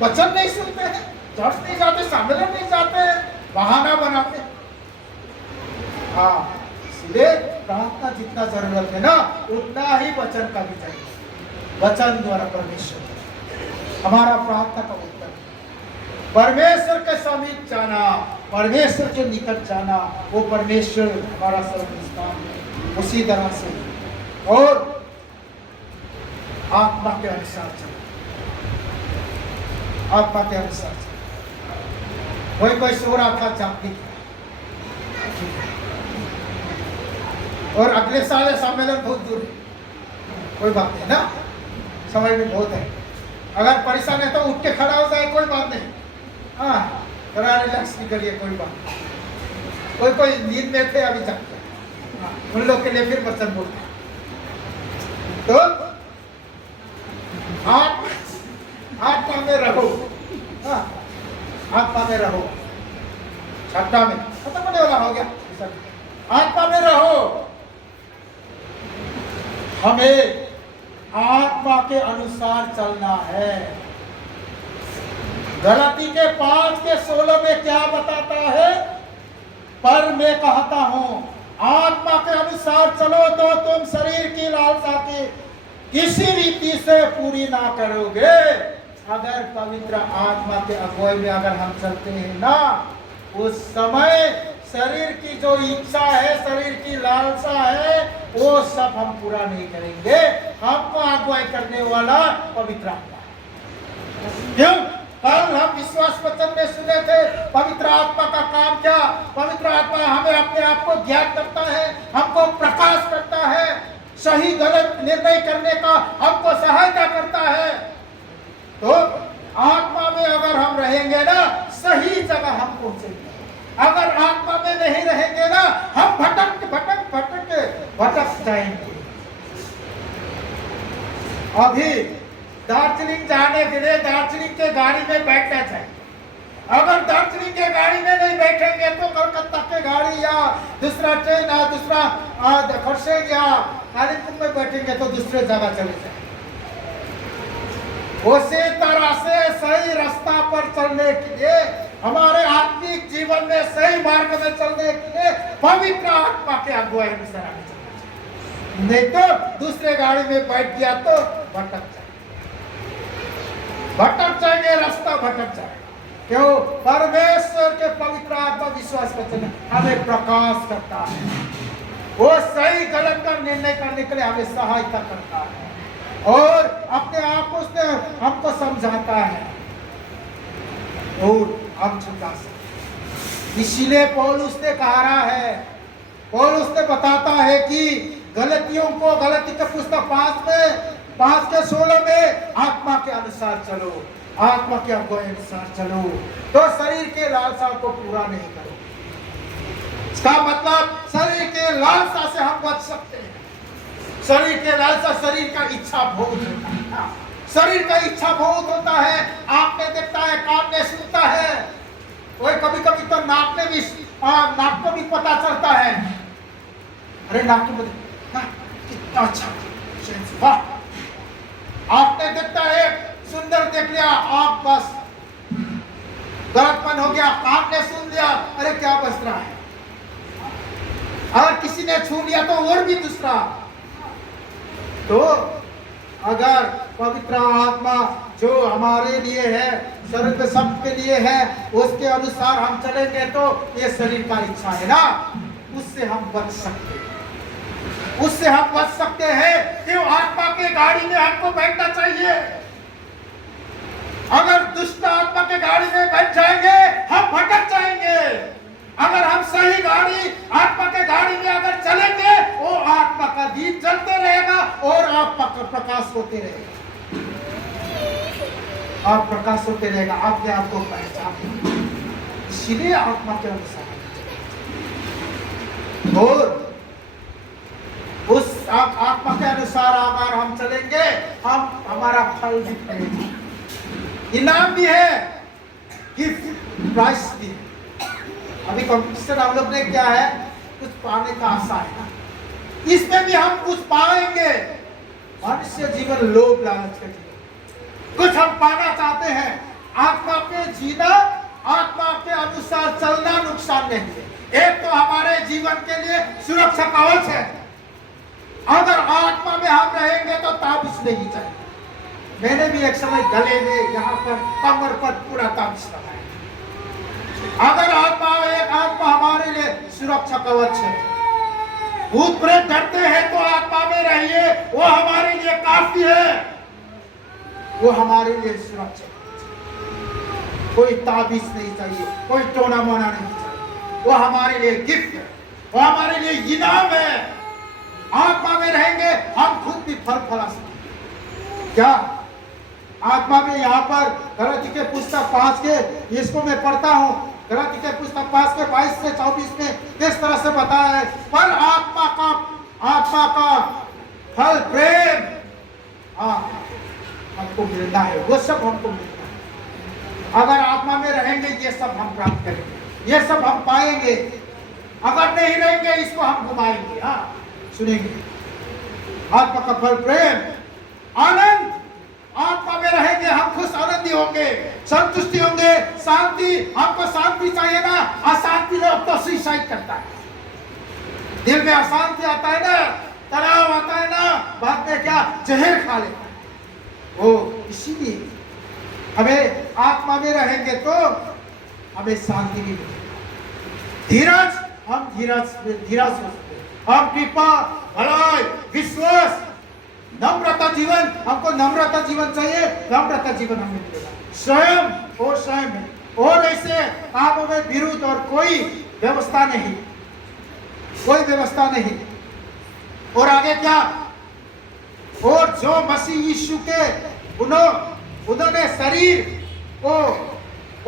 वचन नहीं सुनते हैं, चर्च नहीं जाते, सम्मेलन नहीं जाते हैं, बहाना बनाते हैं। हाँ, इसलिए प्रार्थना जितना जरूरत है ना, उतना ही वचन का भी चाहिए। वचन द्वारा परमेश्वर हमारा प्रार्थना का उत्तर, परमेश्वर के समीप जाना, परमेश्वर के निकट जाना, वो परमेश्वर हमारा सर्वस्थान है। उसी तरह से और आत्मा के अनुसार चलना, आत्मा के अनुसार चलना। कोई सो रहा था जागने की, और अगले साल सम्मेलन बहुत दूर है, कोई बात नहीं ना, समय भी बहुत है। अगर परेशान है तो उठ के खड़ा हो जाए, कोई बात नहीं, हाँ थोड़ा रिलैक्स भी करिए, कोई बात नहीं। कोई नींद में थे अभी जागते, हाँ, उन लोग के लिए फिर वचन बोलते। तो आत्मा में रहो, आत्मा में रहो। छठा में खत्म होने वाला हो गया। आत्मा में रहो, हमें आत्मा के अनुसार चलना है। गलाती के 5:16 में क्या बताता है? पर मैं कहता हूं आत्मा के अनुसार चलो तो तुम शरीर की लालसा की किसी रीति से पूरी ना करोगे। अगर पवित्र आत्मा के अगुवाई में अगर हम चलते हैं ना, उस समय शरीर की जो इच्छा है, शरीर की लालसा है, वो सब हम पूरा नहीं करेंगे। हमको अगुवाई करने वाला पवित्र आत्मा है। क्यों? कल हम विश्वास वचन में सुने थे पवित्र आत्मा का काम क्या? पवित्र आत्मा हमें अपने आप को ज्ञान करता है, हमको प्रकाश करता है, सही गलत निर्णय करने का हमको सहायता करता है। तो आत्मा में अगर हम रहेंगे ना, सही जगह हम पहुंचेंगे। अगर आत्मा में नहीं रहेंगे ना, हम भटक जाएंगे। अभी दार्जिलिंग जाने के लिए दार्जिलिंग के गाड़ी में बैठना चाहिए। अगर दार्जिलिंग के गाड़ी में नहीं बैठेंगे तो कलकत्ता के गाड़ी या दूसरा ट्रेन या दूसरा खरसेग या कालीपुर में बैठेंगे तो दूसरे जगह चले जाएंगे। उसी तरह से सही रास्ता पर चलने के लिए, हमारे आत्मिक जीवन में सही मार्ग में चलने के लिए पवित्र आत्मा के अगुवाई अनुसार आगे चलना चाहिए। नहीं तो दूसरे गाड़ी में बैठ गया तो भटक जाएंगे, रास्ता भटक जाएगा। क्यों? परमेश्वर के पवित्र आत्मा विश्वास वचन हमें प्रकाश करता है, वो सही गलत का निर्णय करने के लिए हमें सहायता करता है और अपने आप को उसने हमको समझाता है और हम झुका सकते। इसीलिए पौलुस ने कहा है, पौलुस ने बताता है कि गलतियों को, गलती के पुस्तक 5:16 में आत्मा के अनुसार चलो, आत्मा के अगुवाई अनुसार चलो तो शरीर के लालसा को पूरा नहीं करो। इसका मतलब शरीर के लालसा से हम बच सकते हैं। शरीर के लालसा, शरीर का इच्छा बहुत होता है, शरीर का इच्छा बहुत होता है। आँख में देखता है, कान में सुनता है, वही कभी कभी तो नाक में भी, नाक को भी पता चलता है। अरे नाक में कितना अच्छा, वाह। आपने देखता है, सुंदर देख लिया, आप बस गलतपन हो गया। कान ने सुन लिया, अरे क्या बस रहा है। अगर किसी ने छू लिया तो और भी दूसरा। तो अगर पवित्र आत्मा जो हमारे लिए है, शरीर पे सबके लिए है, उसके अनुसार हम चलेंगे तो ये शरीर का इच्छा है ना, उससे हम बच सकते हैं, उससे हम बच सकते हैं। क्यों? आत्मा के गाड़ी में हमको बैठना चाहिए। अगर दुष्ट आत्मा के गाड़ी में बैठ जाएंगे हम भटक जाएंगे। अगर हम सही गाड़ी, आत्मा के गाड़ी में अगर चलेंगे, वो आत्मा का दीप जलते रहेगा और आप प्रकाश होते रहेगा, आप प्रकाश होते रहेगा, आपके आप को पहचान। इसीलिए आत्मा के अनुसार और उस आत्मा के अनुसार अगर हम चलेंगे, हम हमारा फल भी पाएंगे, इनाम भी है, गिफ्ट प्राइस भी है। अभी कंपटीशन हम लोग ने क्या है, कुछ पाने का आशा है ना, इसमें भी हम कुछ पाएंगे। मनुष्य जीवन लोभ लालच का जीवन, कुछ हम पाना चाहते हैं। आत्मा पे जीना, आत्मा के अनुसार चलना नुकसान नहीं है। एक तो हमारे जीवन के लिए सुरक्षा कवच है। अगर आत्मा में हम रहेंगे तो ताबिश नहीं चाहिए। मैंने भी एक समय गले में, यहाँ पर, कमर पर पूरा ताबिश लगाया। अगर आत्मा हमारे लिए सुरक्षा कवच है। भूत प्रेत डरते हैं तो आत्मा में रहिए, वो हमारे लिए काफी है, वो हमारे लिए सुरक्षा। कोई ताबीज नहीं चाहिए, कोई टोना मोना नहीं चाहिए, वो हमारे लिए गिफ्ट है, वो हमारे लिए इनाम है। आत्मा में रहेंगे हम खुद भी फल फला सकते। क्या आत्मा में यहाँ पर गलाती के पुस्तक 5 के, इसको मैं पढ़ता हूँ, गलाती के पुस्तक 5 के 22 से 24 में किस तरह से बताया है। पर आत्मा का फल प्रेम, हमको मिलना है, वो सब हमको मिलना है। अगर आत्मा में रहेंगे ये सब हम प्राप्त करेंगे, ये सब हम पाएंगे। अगर नहीं रहेंगे इसको हम घुमाएंगे। हाँ, सुनेंगे। आत्मा का फल प्रेम, आनंद। आत्मा में रहेंगे हम खुश आनंदी होंगे, संतुष्टि होंगे, शांति। हमको शांति चाहिए ना, अशांति लोग तो सुसाइड करता है। दिल में अशांति आता है ना, तनाव आता है ना, बाद में क्या जहर खा लेता है वो। इसीलिए हमें आत्मा में रहेंगे तो हमें शांति भी मिलेगी। धीरज, हम धीरज हो सकते, हम कृपा, भलाई, विश्वास, नम्रता जीवन। हमको नम्रता जीवन चाहिए, नम्रता जीवन हमें मिलेगा। स्वयं और स्वयं में और ऐसे कामों में विरुद्ध और कोई व्यवस्था नहीं, कोई व्यवस्था नहीं। और आगे क्या? और जो मसीह यीशु के उन्होंने शरीर को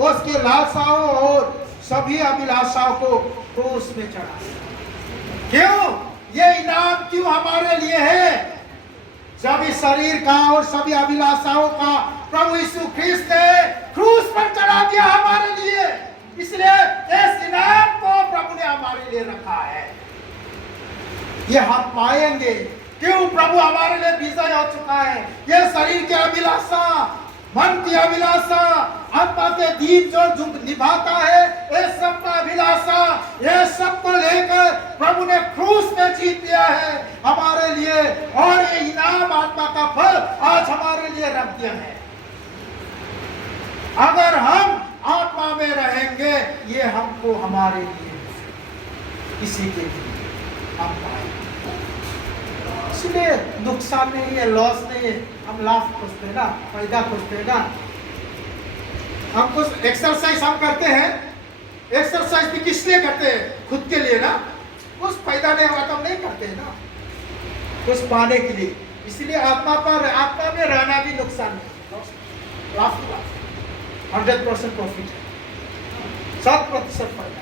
उसके लालसाओं और सभी अभिलाषाओं को क्रूस में चढ़ा। क्यों? ये इनाम क्यों हमारे लिए है? जब इस शरीर का और सभी अभिलाषाओं का प्रभु यीशु ख्रिस्त ने क्रूस पर चढ़ा दिया हमारे लिए, इसलिए इस इनाम को प्रभु ने हमारे लिए रखा है। ये हम पाएंगे। क्यों? प्रभु हमारे लिए विजय हो चुका है। ये शरीर की अभिलाषा, मन की अभिलाषा, आत्मा के दीप जो निभाता है, ये सब का अभिलाषा, ये सब को लेकर प्रभु ने क्रूस में जीत लिया है हमारे लिए। और ये इनाम आत्मा का फल आज हमारे लिए रख दिया है। अगर हम आत्मा में रहेंगे, ये हमको हमारे लिए, किसी के लिए हम पाएंगे। इसलिए नुकसान नहीं है, लॉस नहीं है। हम लाभ खोजते हैं ना, फायदा खोजते हैं ना। हम कुछ एक्सरसाइज हम करते हैं, एक्सरसाइज भी किस लिए करते हैं? खुद के लिए ना। कुछ फायदा नहीं हुआ तो हम नहीं करते हैं ना, कुछ पाने के लिए। इसलिए आत्मा में रहना भी नुकसान नहीं, लाभ 100% प्रॉफिट है, 100% फायदा।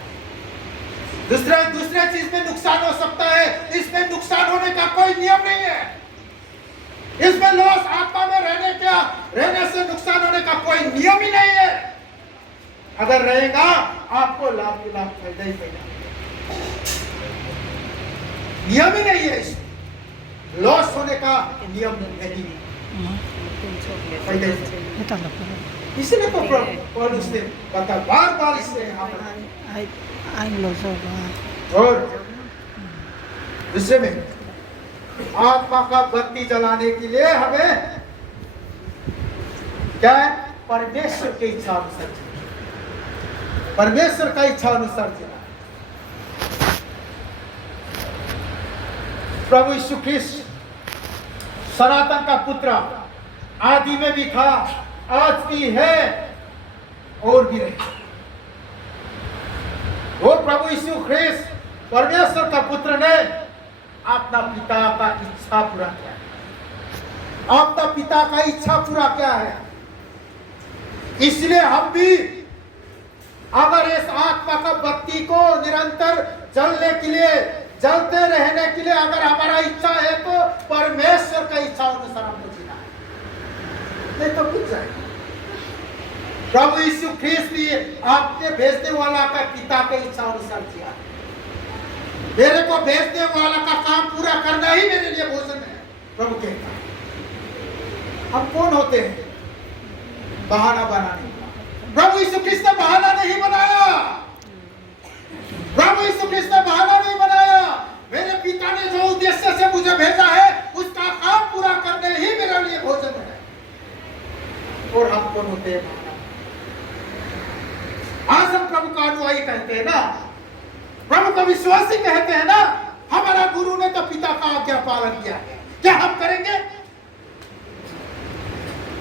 दूसरे चीज में नुकसान हो सकता है, इसमें नुकसान होने का कोई नियम नहीं है। इसमें लॉस, आत्मा में रहने से नुकसान होने का कोई नियम ही नहीं है। अगर रहेगा आपको लाभ ही लाभ, फायदा ही फायदा, नियम ही नहीं है। इसमें लॉस होने का नियम नहीं है, फायदा ही। इसलिए तो पौलुस ने बता बार इससे और दूसरे में आत्मा का बत्ती जलाने के लिए हमें क्या है? परमेश्वर की इच्छा अनुसार, परमेश्वर का इच्छा अनुसार चला। प्रभु यीशु ख्रिस्त सनातन का पुत्र, आदि में भी था, आज भी है और भी रहेगा। वो प्रभु यीशु ख्रिस्त परमेश्वर का पुत्र ने अपना पिता का इच्छा पूरा किया है, अपना पिता का इच्छा पूरा किया है। इसलिए हम भी अगर इस आत्मा का बत्ती को निरंतर जलने के लिए, जलते रहने के लिए अगर हमारा इच्छा है तो परमेश्वर का इच्छा अनुसार हमको जीना है, नहीं तो कुछ जाएगा। प्रभु यीशु ख्रिस्त भी आपने भेजने वाला का पिता के इच्छा अनुसार किया। मेरे को भेजने वाला का काम पूरा करना ही मेरे लिए भोजन है, प्रभु कहता है। हम कौन होते हैं? बहाना बनाने। प्रभु यीशु ख्रिस्त ने बहाना नहीं बनाया, प्रभु यीशु ख्रिस्त ने बहाना नहीं बनाया। मेरे पिता ने जो उद्देश्य से मुझे भेजा है उसका काम पूरा करने ही मेरे लिए भोजन है। और हम कौन होते हैं? आज हम प्रभु का अनुयायी कहते हैं ना, प्रभु का विश्वासी कहते हैं ना। हमारा गुरु ने तो पिता का आज्ञा पालन किया है, क्या हम करेंगे?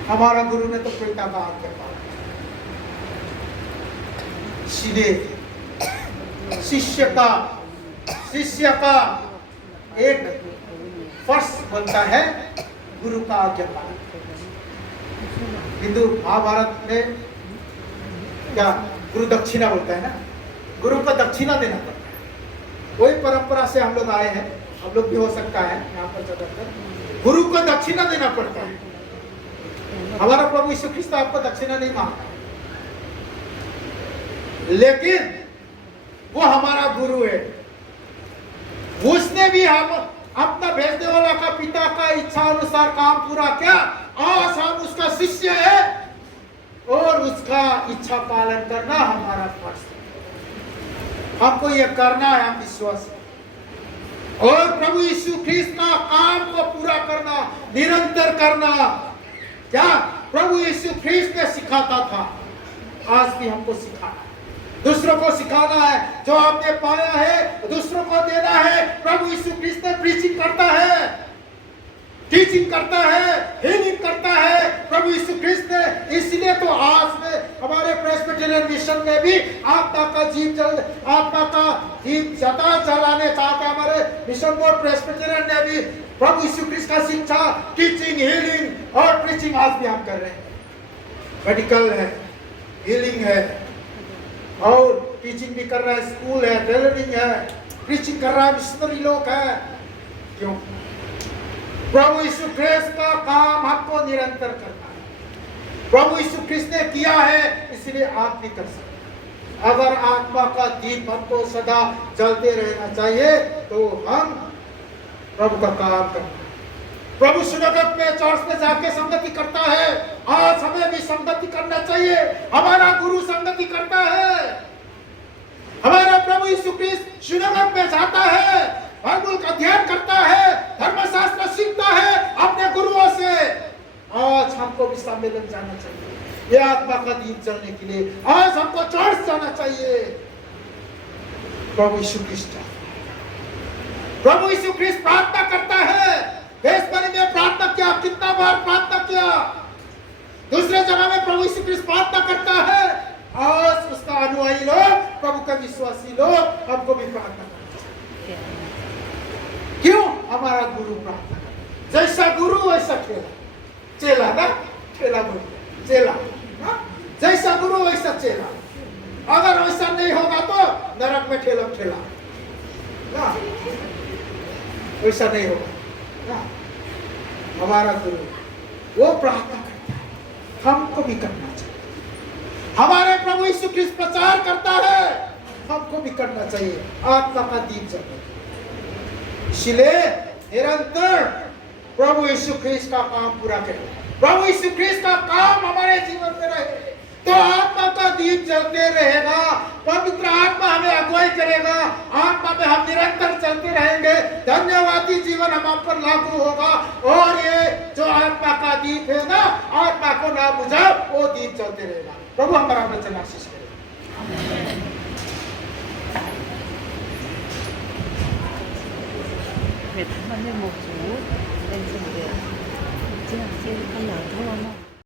हमारा गुरु ने तो पिता का आज्ञा पालन किया। इसलिए शिष्य का एक फर्ज बनता है गुरु का आज्ञा पालन। हिंदू महाभारत में क्या गुरु दक्षिणा बोलता है ना, गुरु को दक्षिणा देना पड़ता है। वही परंपरा से हम लोग आए हैं, हम लोग भी हो सकता है यहाँ पर ज्यादातर गुरु को दक्षिणा देना पड़ता है। हमारा प्रभु यीशु ख्रिस्त आपको दक्षिणा नहीं मांगता, लेकिन वो हमारा गुरु है। उसने भी हम अपना भेजने वाला का पिता का इच्छा अनुसार काम पूरा किया। आज हम उसका शिष्य है और उसका इच्छा पालन करना हमारा फर्ज है। हमको ये करना है, हम विश्वास है। और प्रभु यीशु ख्रिस्त का काम को पूरा करना, निरंतर करना, क्या प्रभु यीशु ख्रिस्त ने सिखाता था, आज भी हमको सिखाना, दूसरों को सिखाना है। जो आपने पाया है दूसरों को देना है। प्रभु यीशु ख्रिस्त ने प्रीचिंग करता है, टीचिंग करता है, हीलिंग करता है प्रभु यीशु ख्रिस्त ने। इसलिए तो आज में हमारे प्रेस्बिटेरियन मिशन में भी आत्मा का दीप जलाने चाहते। हमारे मिशन बोर्ड प्रेस्बिटेरियन ने भी प्रभु यीशु ख्रिस्त का शिक्षा, टीचिंग, हीलिंग और प्रीचिंग आज भी हम कर रहे हैं। मेडिकल है, हीलिंग है और टीचिंग भी कर रहा है, स्कूल है, टेलरिंग है, प्रीचिंग कर रहा है, मिशनरी लोग है। क्यों? प्रभु यीशु ख्रिस्त का काम हमको निरंतर करना है। प्रभु यीशु ख्रिस्त ने किया है, इसलिए आप भी कर सकते। अगर आत्मा का दीप हमको सदा जलते रहना चाहिए तो हम प्रभु का काम करना। प्रभु सुनगत में, चर्च में जाके संगति करता है। आज हमें भी संगति करना चाहिए। हमारा गुरु संगति करता है। हमारा प्रभु यीशु ख्रिस्त सुनगत में जाता है, बाइबल का अध्ययन करता है, धर्मशास्त्र सीखता है अपने गुरुओं से। आज हमको भी सम्मेलन जाना चाहिए ये आत्मा का दीप जलने के लिए। आज हमको चर्च जाना चाहिए। प्रभु यीशु ख्रिस्त प्रार्थना करता है। देशभर में प्रार्थना किया, कितना बार प्रार्थना किया। दूसरे जगह में प्रभु यीशु ख्रिस्त प्रार्थना करता है। आज उसका अनुयायी लोग, प्रभु का विश्वासी लोग हमको भी प्रार्थना करना चाहिए। क्यों? हमारा गुरु प्रार्थना करता, जैसा गुरु वैसा खेला, चेला ना, खेला बोल चेला ना? जैसा गुरु वैसा चेला। अगर वैसा नहीं होगा तो नरक में ठेला ना, वैसा नहीं होगा ना। हमारा गुरु वो प्रार्थना करता है, हमको भी करना चाहिए। हमारे प्रभु यीशु ख्रिस्त प्रचार करता है, हमको भी करना चाहिए। आत्मा का दीप जलना। इसलिए निरंतर प्रभु यीशु ख्रिस्त का काम पूरा करें। प्रभु यीशु ख्रिस्त का काम हमारे जीवन में रहे तो आत्मा का दीप जलते रहेगा। पवित्र आत्मा हमें अगुवाई करेगा। आत्मा में हम निरंतर चलते रहेंगे। धन्यवादी जीवन हम पर लागू होगा। और ये जो आत्मा का दीप है ना, आत्मा को ना बुझाओ, वो दीप चलते रहेगा। प्रभु हमारा वचन आशीष करे। Việt Nam một số danh dự, chứ là trên con nhỏ thôi mà.